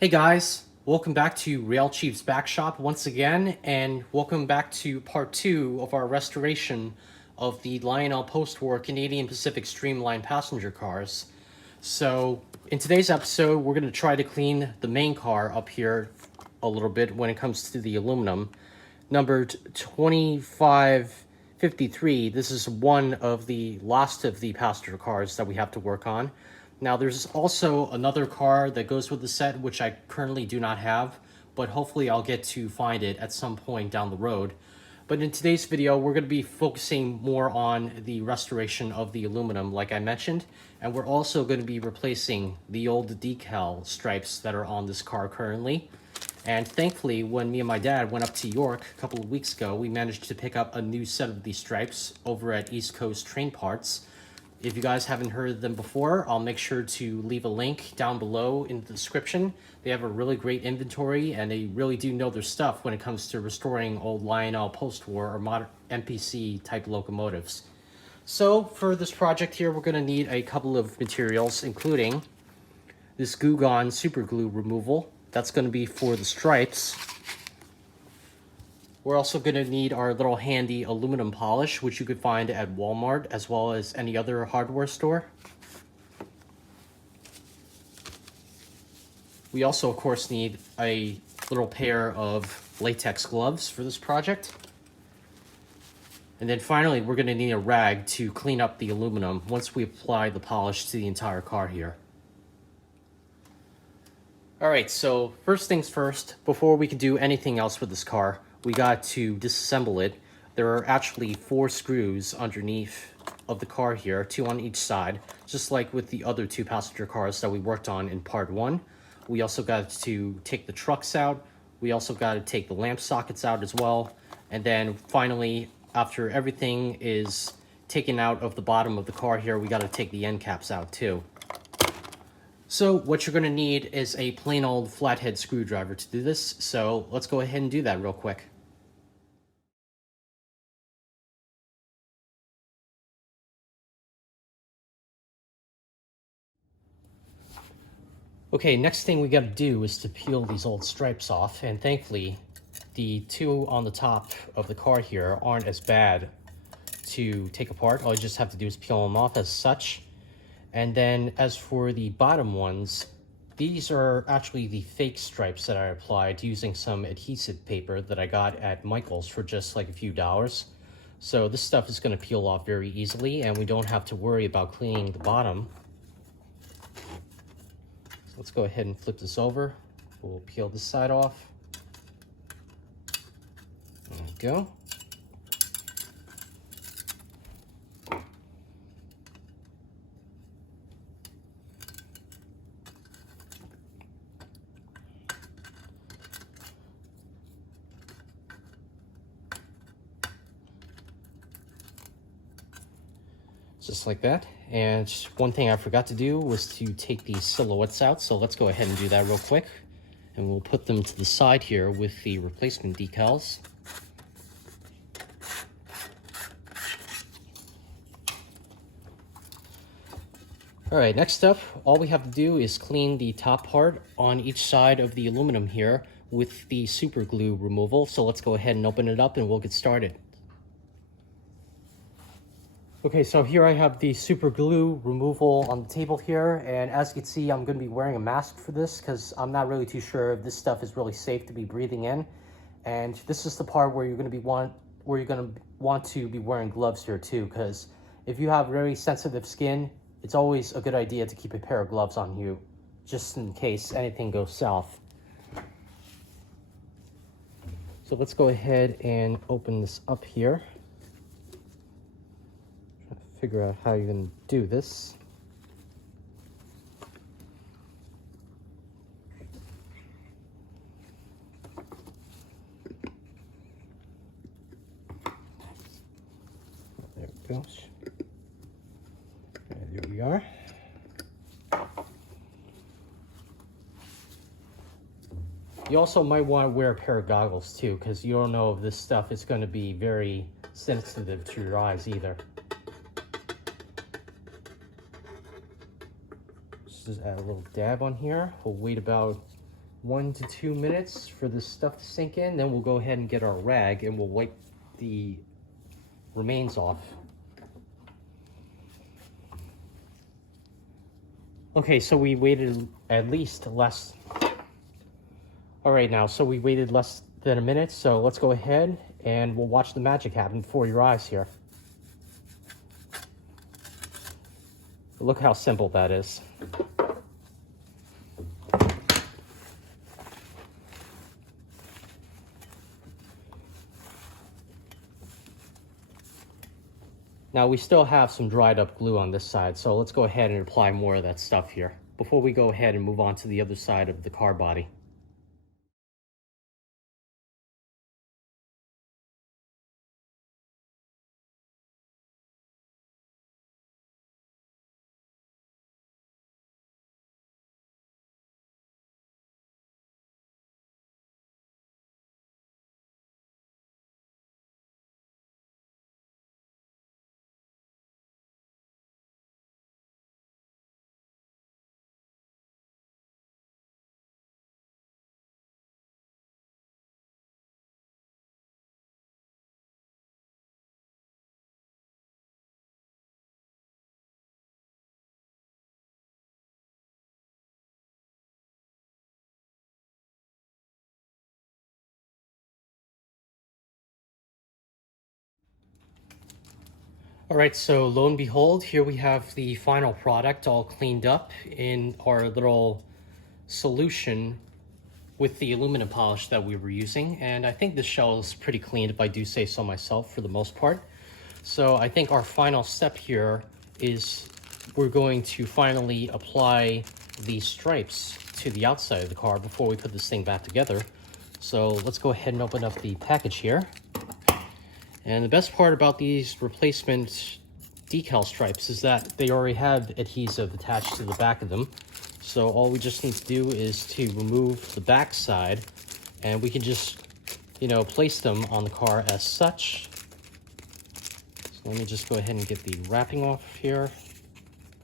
Hey guys, welcome back to Real Chief's Back Shop once again, and welcome back to part 2 of our restoration of the Lionel post-war Canadian Pacific Streamline passenger cars. So, in today's episode, we're going to try to clean the main car up here a little bit when it comes to the aluminum. Numbered 2553, this is one of the last of the passenger cars that we have to work on. Now, there's also another car that goes with the set, which I currently do not have, but hopefully I'll get to find it at some point down the road. But in today's video, we're going to be focusing more on the restoration of the aluminum, like I mentioned, and we're also going to be replacing the old decal stripes that are on this car currently. And thankfully, when me and my dad went up to York a couple of weeks ago, we managed to pick up a new set of these stripes over at East Coast Train Parts. If you guys haven't heard of them before, I'll make sure to leave a link down below in the description. They have a really great inventory, and they really do know their stuff when it comes to restoring old Lionel post-war or modern MPC type locomotives. So for this project here, we're going to need a couple of materials, including this Goo Gone super glue removal. That's going to be for the stripes. We're also going to need our little handy aluminum polish, which you could find at Walmart as well as any other hardware store. We also, of course, need a little pair of latex gloves for this project. And then finally, we're going to need a rag to clean up the aluminum once we apply the polish to the entire car here. Alright, so first things first, before we can do anything else with this car, we got to disassemble it. There are actually 4 screws underneath of the car here, 2 on each side, just like with the other 2 passenger cars that we worked on in part 1. We also got to take the trucks out. We also got to take the lamp sockets out as well. And then finally, after everything is taken out of the bottom of the car here, we got to take the end caps out too. So what you're going to need is a plain old flathead screwdriver to do this, so let's go ahead and do that real quick. Okay, next thing we got to do is to peel these old stripes off, and thankfully the 2 on the top of the car here aren't as bad to take apart. All you just have to do is peel them off as such. And then as for the bottom ones, these are actually the fake stripes that I applied using some adhesive paper that I got at Michael's for just like a few dollars. So this stuff is going to peel off very easily, and we don't have to worry about cleaning the bottom. So let's go ahead and flip this over. We'll peel this side off. There we go. Just like that. And one thing I forgot to do was to take these silhouettes out, so let's go ahead and do that real quick. And we'll put them to the side here with the replacement decals. Alright, next up, all we have to do is clean the top part on each side of the aluminum here with the super glue removal. So let's go ahead and open it up and we'll get started. Okay, so here I have the super glue removal on the table here, and as you can see, I'm going to be wearing a mask for this because I'm not really too sure if this stuff is really safe to be breathing in. And this is the part where you're going to want to be wearing gloves here too, because if you have very sensitive skin, it's always a good idea to keep a pair of gloves on you, just in case anything goes south. So let's go ahead and open this up here. Figure out how you're going to do this. There it goes. And there we are. You also might want to wear a pair of goggles too, because you don't know if this stuff is going to be very sensitive to your eyes either. Just add a little dab on here. We'll wait about 1 to 2 minutes for this stuff to sink in. Then we'll go ahead and get our rag and we'll wipe the remains off. Okay, so we waited at least less. All right, now, so we waited less than a minute, so let's go ahead and we'll watch the magic happen before your eyes here. Look how simple that is. Now we still have some dried up glue on this side, so let's go ahead and apply more of that stuff here before we go ahead and move on to the other side of the car body. All right, so lo and behold, here we have the final product all cleaned up in our little solution with the aluminum polish that we were using. And I think the shell is pretty clean, if I do say so myself, for the most part. So I think our final step here is we're going to finally apply the stripes to the outside of the car before we put this thing back together. So let's go ahead and open up the package here. And the best part about these replacement decal stripes is that they already have adhesive attached to the back of them. So all we just need to do is to remove the back side, and we can just, place them on the car as such. So let me just go ahead and get the wrapping off here.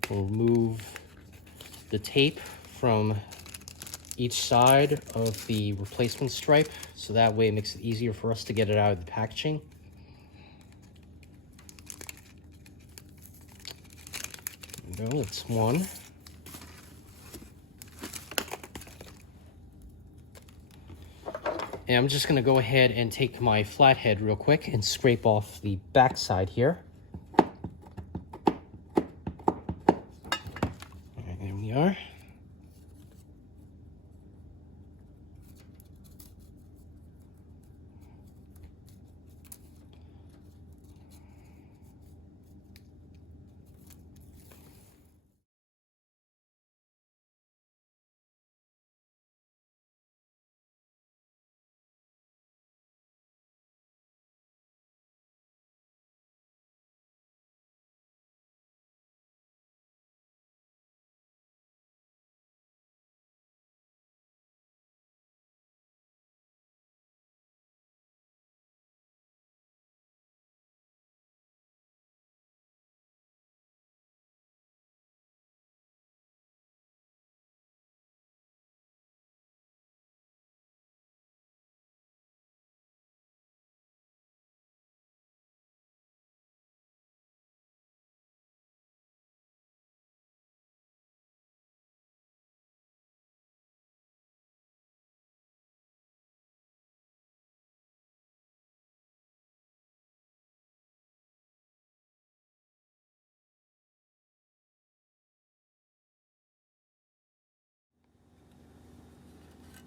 We'll remove the tape from each side of the replacement stripe, so that way it makes it easier for us to get it out of the packaging. There we go, that's one. And I'm just going to go ahead and take my flathead real quick and scrape off the back side here. All right, there we are.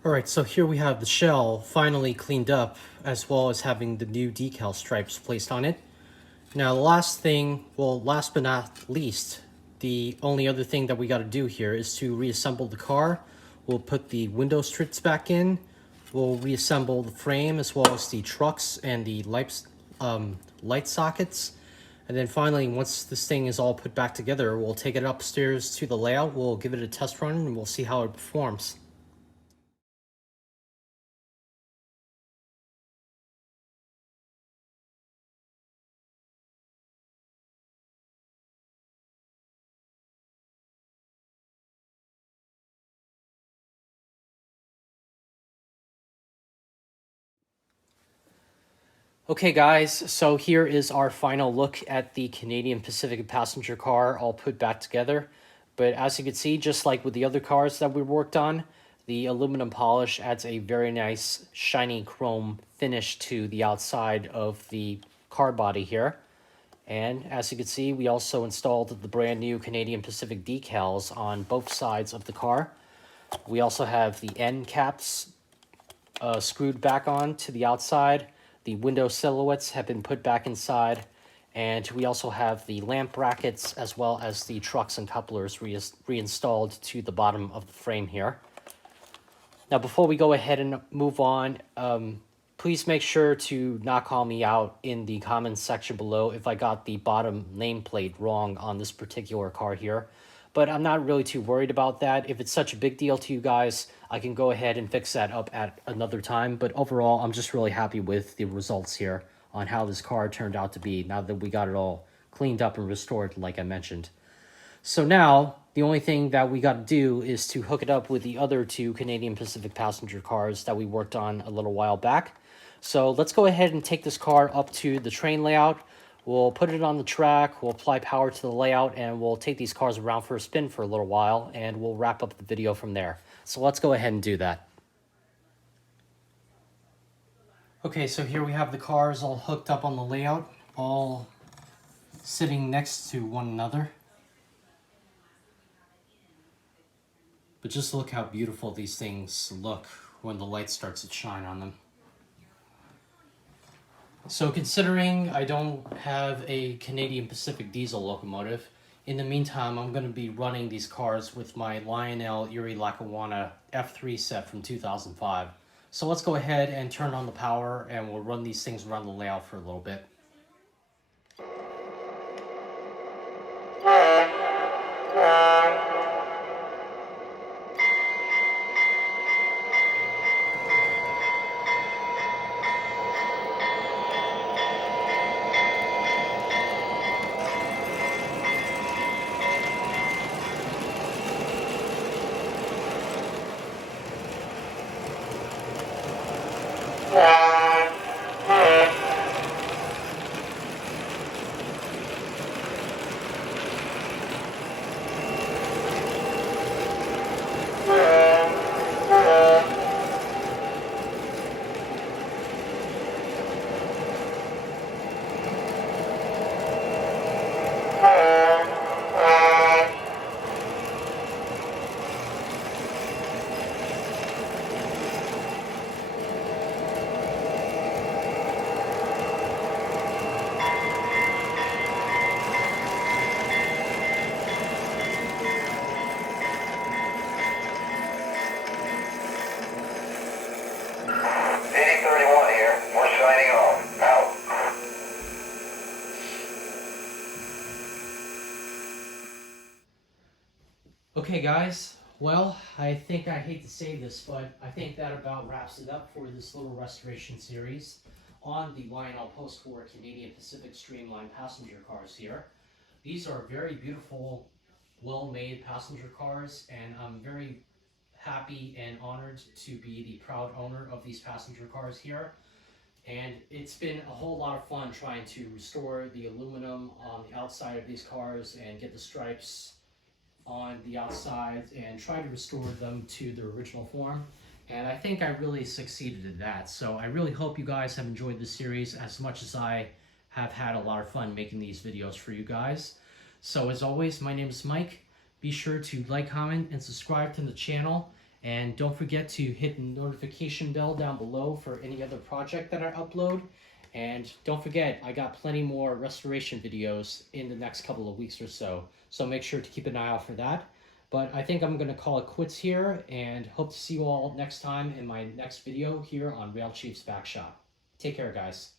All right, so here we have the shell finally cleaned up, as well as having the new decal stripes placed on it. Now, the last thing, well, last but not least, the only other thing that we got to do here is to reassemble the car. We'll put the window strips back in. We'll reassemble the frame as well as the trucks and the light sockets. And then finally, once this thing is all put back together, we'll take it upstairs to the layout. We'll give it a test run and we'll see how it performs. Okay guys, so here is our final look at the Canadian Pacific passenger car all put back together. But as you can see, just like with the other cars that we worked on, the aluminum polish adds a very nice shiny chrome finish to the outside of the car body here. And as you can see, we also installed the brand new Canadian Pacific decals on both sides of the car. We also have the end caps screwed back on to the outside. The window silhouettes have been put back inside. And we also have the lamp brackets as well as the trucks and couplers reinstalled to the bottom of the frame here. Now, before we go ahead and move on, please make sure to not call me out in the comments section below if I got the bottom nameplate wrong on this particular car here. But I'm not really too worried about that. If it's such a big deal to you guys, I can go ahead and fix that up at another time. But overall, I'm just really happy with the results here on how this car turned out to be now that we got it all cleaned up and restored, like I mentioned. So now, the only thing that we got to do is to hook it up with the other two Canadian Pacific passenger cars that we worked on a little while back. So let's go ahead and take this car up to the train layout. We'll put it on the track, we'll apply power to the layout, and we'll take these cars around for a spin for a little while, and we'll wrap up the video from there. So let's go ahead and do that. Okay, so here we have the cars all hooked up on the layout, all sitting next to one another. But just look how beautiful these things look when the light starts to shine on them. So considering I don't have a Canadian Pacific diesel locomotive, in the meantime I'm going to be running these cars with my Lionel Erie Lackawanna F3 set from 2005. So let's go ahead and turn on the power and we'll run these things around the layout for a little bit. Okay guys, well, I think I hate to say this, but I think that about wraps it up for this little restoration series on the Lionel post-war Canadian Pacific Streamline passenger cars here. These are very beautiful, well-made passenger cars, and I'm very happy and honored to be the proud owner of these passenger cars here. And it's been a whole lot of fun trying to restore the aluminum on the outside of these cars and get the stripes on the outside and try to restore them to their original form. And I think I really succeeded in that. So I really hope you guys have enjoyed this series as much as I have had a lot of fun making these videos for you guys. So as always, my name is Mike. Be sure to like, comment, and subscribe to the channel. And don't forget to hit the notification bell down below for any other project that I upload. And don't forget, I got plenty more restoration videos in the next couple of weeks or so. So make sure to keep an eye out for that. But I think I'm going to call it quits here and hope to see you all next time in my next video here on Rail Chief's Back Shop. Take care, guys.